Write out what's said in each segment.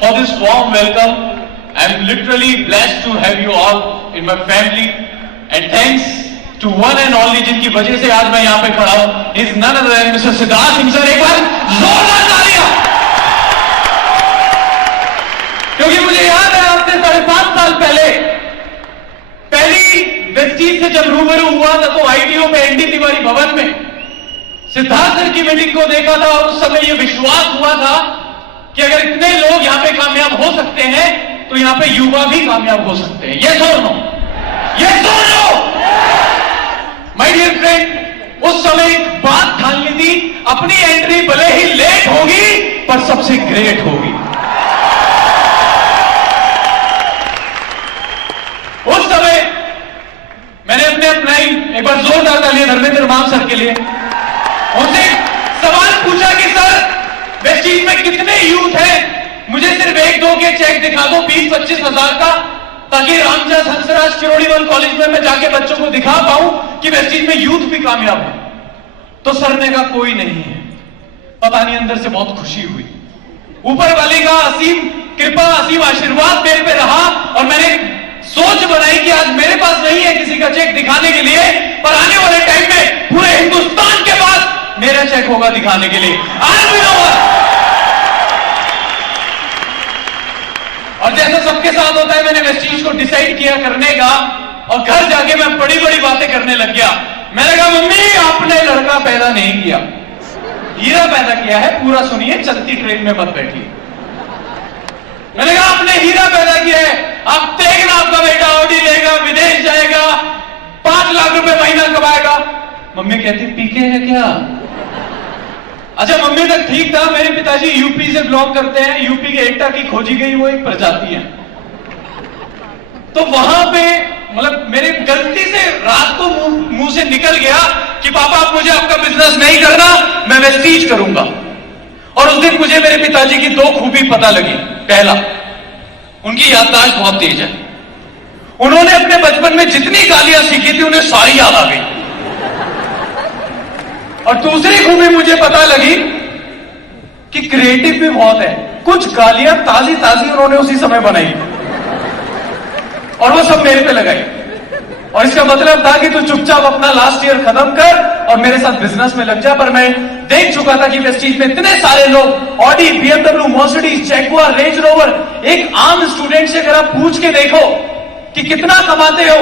for this warm welcome. I am literally blessed to have you all in my family, and thanks to one and only जिनकी वजह से आज मैं यहाँ पे खड़ा हूँ, is none other than Mr. Siddharth Singh sir. एक बार जोरदार तालियां, क्योंकि मुझे याद है आपसे 5.5 साल पहले पहली वेस्टीज से जब रूबरू हुआ था तो आईटीओ में एनडी तिवारी भवन में सिद्धार्थ सर की मीटिंग को देखा था, और उस समय यह विश्वास हुआ था कि अगर इतने लोग यहां पे कामयाब हो सकते हैं तो यहां पे युवा भी कामयाब हो सकते हैं। यस और नो? यस और नो? माय डियर फ्रेंड, उस समय एक बात ठान ली थी, अपनी एंट्री भले ही लेट होगी पर सबसे ग्रेट होगी। उस समय मैंने अपना एक बार जोरदार तालियां धर्मेंद्र मान सर के लिए, उनसे सवाल पूछा कि सर वेस्टीज में कितने यूथ हैं, मुझे सिर्फ 1-2 के चेक दिखा दो 20-25 हजार का, ताकि रामदास हंसराज किरोड़ीमल कॉलेज में मैं जाके बच्चों को दिखा पाऊं कि वेस्टीज में यूथ भी कामयाब है। तो सर ने कहा कोई नहीं है। पता नहीं अंदर से बहुत खुशी हुई, ऊपर वाले का असीम कृपा, असीम आशीर्वाद मेरे पे रहा, और मैंने सोच बनाई कि आज मेरे पास नहीं है किसी का चेक दिखाने के लिए, पर आने वाले टाइम में पूरे हिंदुस्तान के पास मेरा चेक होगा दिखाने के लिए। आज भी होगा। और जैसा सबके साथ होता है, मैंने वेस्टीज को डिसाइड किया करने का, और घर जाके मैं बड़ी बड़ी बातें करने लग गया। मैंने कहा मम्मी आपने लड़का पैदा नहीं किया, हीरा पैदा किया है, पूरा सुनिए, चलती ट्रेन में मत बैठिए। मैंने कहा आपने हीरा पैदा किया है, आप देखना आपका बेटा ऑडी लेगा, विदेश जाएगा, 5 लाख रुपए महीना कमाएगा। मम्मी कहती पीके है क्या? अच्छा मम्मी तक ठीक था, मेरे पिताजी यूपी से बिलोंग करते हैं, यूपी के एटा की खोजी गई वो एक प्रजाति है, तो वहां पे मतलब मेरे गलती से रात को मुंह से निकल गया कि पापा आप मुझे आपका बिजनेस नहीं करना, मैं वेस्टीज करूंगा। और उस दिन मुझे मेरे पिताजी की 2 खूबी पता लगी। पहला, उनकी याददाश्त बहुत तेज है, उन्होंने अपने बचपन में जितनी गालियां सीखी थी उन्हें सारी याद आ गई। और दूसरी खूबी मुझे पता लगी कि क्रिएटिव भी बहुत है, कुछ गालियां ताजी ताजी उन्होंने उसी समय बनाई और वो सब मेरे पे लगाई, और इसका मतलब था कि तू चुपचाप अपना लास्ट ईयर खत्म कर और मेरे साथ बिजनेस में लग जा। पर मैं देख चुका था कि वेस्टीज में इतने सारे लोग Audi, BMW, Mercedes, Jaguar, range rover, एक आम स्टूडेंट से अगर आप पूछ के देखो कि कितना कमाते हो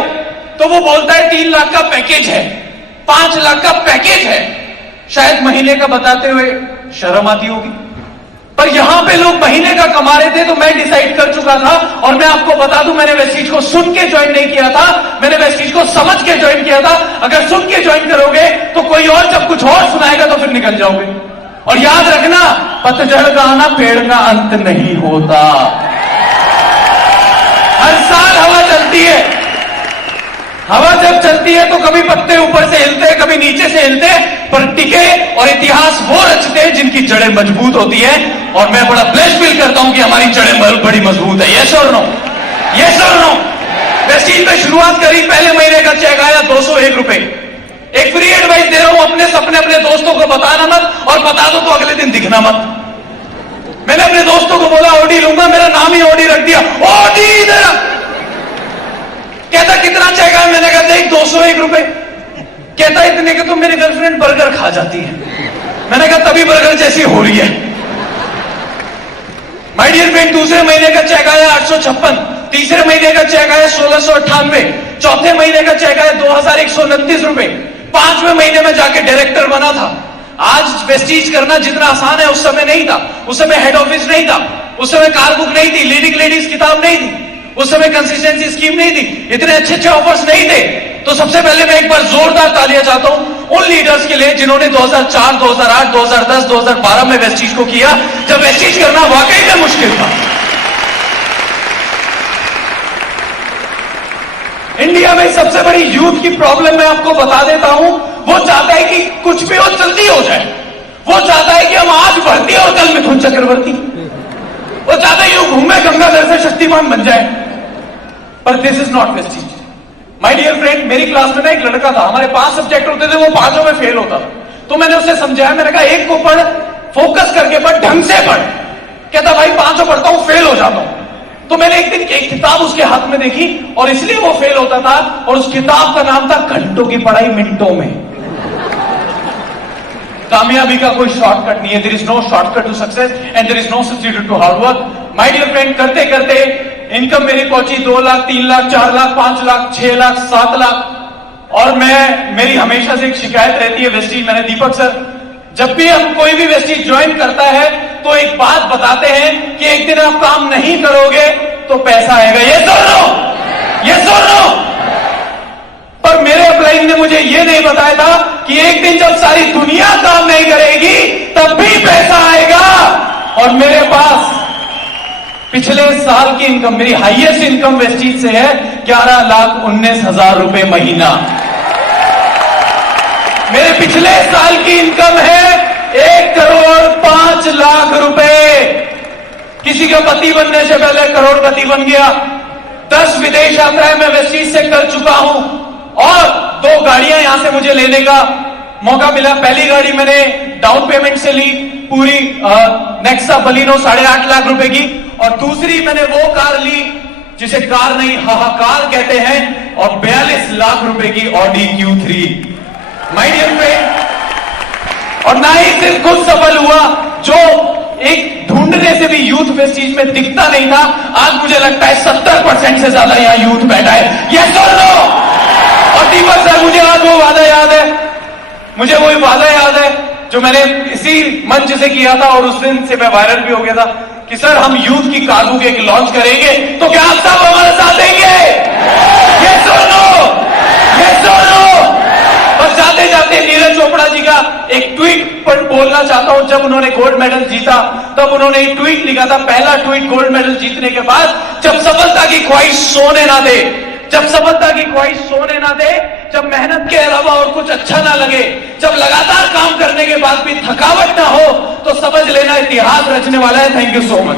तो वो बोलता है 3 लाख का पैकेज है, 5 लाख का पैकेज है। शायद महीने का बताते हुए शर्म आती होगी, पर यहां पे लोग महीने का कमा रहे थे। तो मैं डिसाइड कर चुका था, और मैं आपको बता दूं, मैंने वेस्टीज को सुन के ज्वाइन नहीं किया था, मैंने वेस्टीज को समझ के ज्वाइन किया था। अगर सुन के ज्वाइन करोगे तो कोई और जब कुछ और सुनाएगा तो फिर निकल जाओगे। और याद रखना, पतझड़ का आना पेड़ का अंत नहीं होता, हर साल हवा चलती है। हवा जब चलती है तो कभी पत्ते ऊपर से हिलते हैं, कभी नीचे से हिलते हैं, पर टिके और इतिहास वो रचते हैं जिनकी जड़ें मजबूत होती है। और मैं बड़ा ब्लेस्ड फील करता हूं कि हमारी जड़ें बड़ी मजबूत है। यस और नो? यस और नो? वेस्टीज में शुरुआत करी, पहले महीने का चेक आया 201 रुपए। एक फ्री एडवाइस दे रहा हूं, अपने सपने अपने दोस्तों को बताना मत, और बता दो तो अगले दिन दिखना मत। मैंने अपने दोस्तों को बोला ऑडी लूंगा, मेरा नाम ही ऑडी रख दिया, ऑडी इधर। कहता कितना चेक आया? मैंने कहा देख 201 रुपए। कहता इतने के तो मेरी गर्लफ्रेंड बर्गर खा जाती है। मैंने कहा तभी बर्गर जैसी हो रही है। माय डियर फ्रेंड, दूसरे महीने का चेक आया 856, तीसरे महीने का चेक आया 1698, चौथे महीने का चेक आया 2129 रुपए, 5वें महीने में जाके डायरेक्टर बना था। आज वेस्टीज करना जितना आसान है उस समय नहीं था। उस समय हेड ऑफिस नहीं था, उस समय कार बुक नहीं थी, लीडिंग लेडीज किताब नहीं थी, उस समय कंसिस्टेंसी स्कीम नहीं थी, इतने अच्छे अच्छे ऑफर्स नहीं थे। तो सबसे पहले मैं एक बार जोरदार तालियां चाहता हूं उन लीडर्स के लिए जिन्होंने 2004, 2008, 2010, 2012 में वेस्टीज को किया, जब वेस्टीज करना वाकई में मुश्किल था। इंडिया में सबसे बड़ी यूथ की प्रॉब्लम मैं आपको बता देता हूं, वो चाहता है कि कुछ भी हो जल्दी हो जाए। वो चाहता है कि हम आज भर्ती और कल मिथुन चक्रवर्ती। वो चाहता है यूं घूमे गंगाधर से शक्तिमान बन जाए। पर this is not wastage. My dear friend, मेरी क्लास में ना एक लड़का था, हमारे 5 सब्जेक्ट होते थे, वो 5 में फेल होता था। तो मैंने उसे समझाया, मैंने कहा एक को पढ़, फोकस करके पढ़, ढंग से पढ़। कहता भाई 500 पढ़ता हूं, फेल हो जाता हूं। तो मैंने एक दिन एक किताब उसके हाथ में देखी और इसलिए वो फेल होता था, और उस किताब का नाम था घंटों की पढ़ाई मिनटों में। कामयाबी का कोई शॉर्टकट नहीं है। There is no shortcut to success and there is no substitute to hard work. My dear friend, करते करते इनकम मेरी पहुंची 2 लाख, 3 लाख, 4 लाख, 5 लाख, 6 लाख, 7 लाख। और मेरी हमेशा से एक शिकायत रहती है वेस्टीज, मैंने दीपक सर, जब भी हम कोई भी वेस्टीज ज्वाइन करता है तो एक बात बताते हैं कि एक दिन आप काम नहीं करोगे तो पैसा आएगा। ये सुनो, ये सुनो। पर मेरे अपलाइन ने मुझे यह नहीं बताया था कि एक दिन जब सारी दुनिया काम नहीं करेगी तब भी पैसा आएगा। और मेरे पास पिछले साल की इनकम, मेरी हाईएस्ट इनकम वेस्टीज से है 11,19,000 रुपए महीना। मेरे पिछले साल की इनकम है 1,05,00,000 रुपए। किसी का पति बनने से पहले करोड़पति बन गया। 10 विदेश यात्राएं मैं वेस्टीज से कर चुका हूं और 2 गाड़ियां यहां से मुझे लेने का मौका मिला। पहली गाड़ी मैंने डाउन पेमेंट से ली, पूरी नेक्सा बलिनो 8.5 लाख रुपए की, और दूसरी मैंने वो कार ली जिसे कार नहीं हाहाकार कहते हैं, और 42 लाख रुपए की Audi Q3। My dear friend, और ना ही सिर्फ खुद सफल हुआ, जो एक ढूंढने से भी यूथ वेस्टीज में दिखता नहीं था, आज मुझे लगता है 70% से ज्यादा यहां यूथ बैठा है। ये सुन लो। और दीपक सर, मुझे आज वो वादा याद है, मुझे वही वादा याद है जो मैंने इसी मंच से किया था, और उस दिन से मैं वायरल भी हो गया था कि सर हम यूथ की कार्गो के लॉन्च करेंगे, तो क्या आप सब हमारे साथ देंगे? ये सुनो, ये सुनो। बस जाते जाते नीरज चोपड़ा जी का एक ट्वीट पर बोलना चाहता हूं। जब उन्होंने गोल्ड मेडल जीता तब उन्होंने एक ट्वीट लिखा था, पहला ट्वीट गोल्ड मेडल जीतने के बाद, जब सफलता की ख्वाहिश सोने ना दे, जब सफलता की ख्वाहिश सोने ना दे, जब मेहनत के अलावा और कुछ अच्छा ना लगे, जब लगातार काम करने के बाद भी थकावट ना हो, तो समझ लेना इतिहास रचने वाला है। Thank you so much.